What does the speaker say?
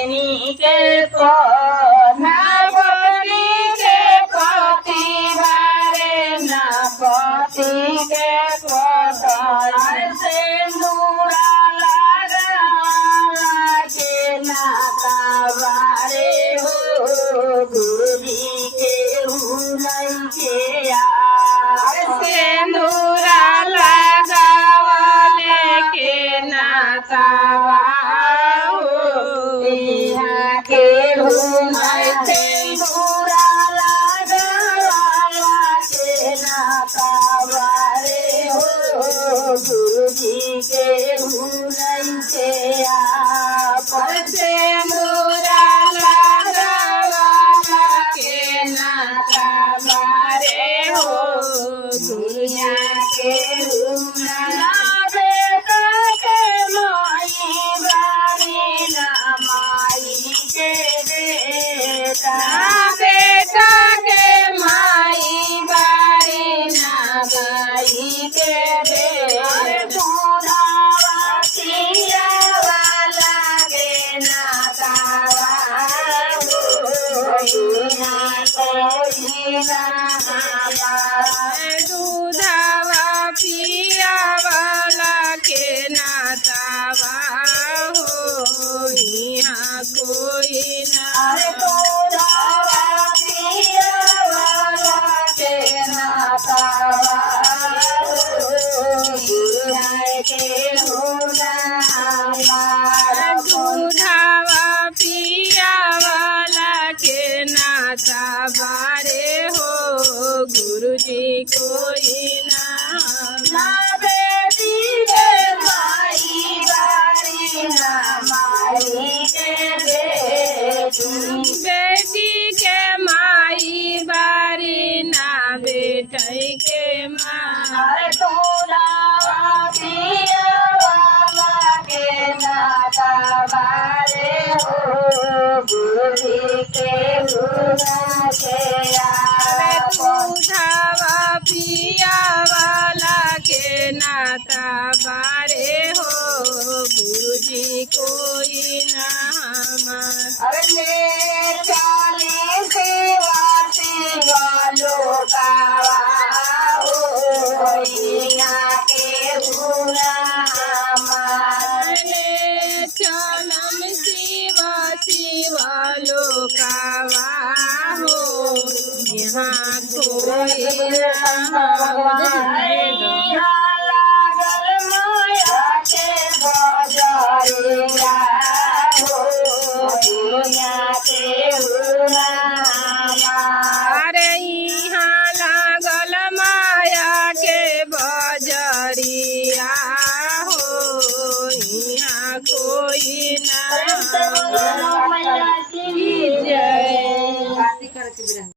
बेनी के ना पति के पति बारे ना पति के पति सिंदूरा लगा के नाता बारे हो गुरुजी के हुनई के सिंदूरा लगावले के नाता के हुनई सिंदूरा लगावला के नाता बारे हो गुरुजी के हुनई के सिंदूरा लगावला के नाता बारे हो दुनिया के हुनई बेटा के माई बारी ना माई के बेटा बेटा के माई बारी ना गाई के बेटा दूधावा पियावाला के नाता दूधावा पियावाला के नातावा हो यहाँ कोई ना दूधावा पियावाला के नातावा के दूधावा पियावाला के नाता बारे हो गुरुजी कोई ना बेटी के माई बारी ना माई के बेटी के माई बारी ना बेटी के माँ दूधावा पियावाला के नाता बारे हो गुरुजी के हुनई के दूधावा पियावाला के नाता बारे हो गुरुजी कोई ना चाली सेवा लोकावा के हुना चलम शिवा लोकावा हो यहाँ कोई लागल माया के बजरिया हो दुनिया के अरे यहाँ लागल माया के बजरिया हो यहाँ कोई ना जय।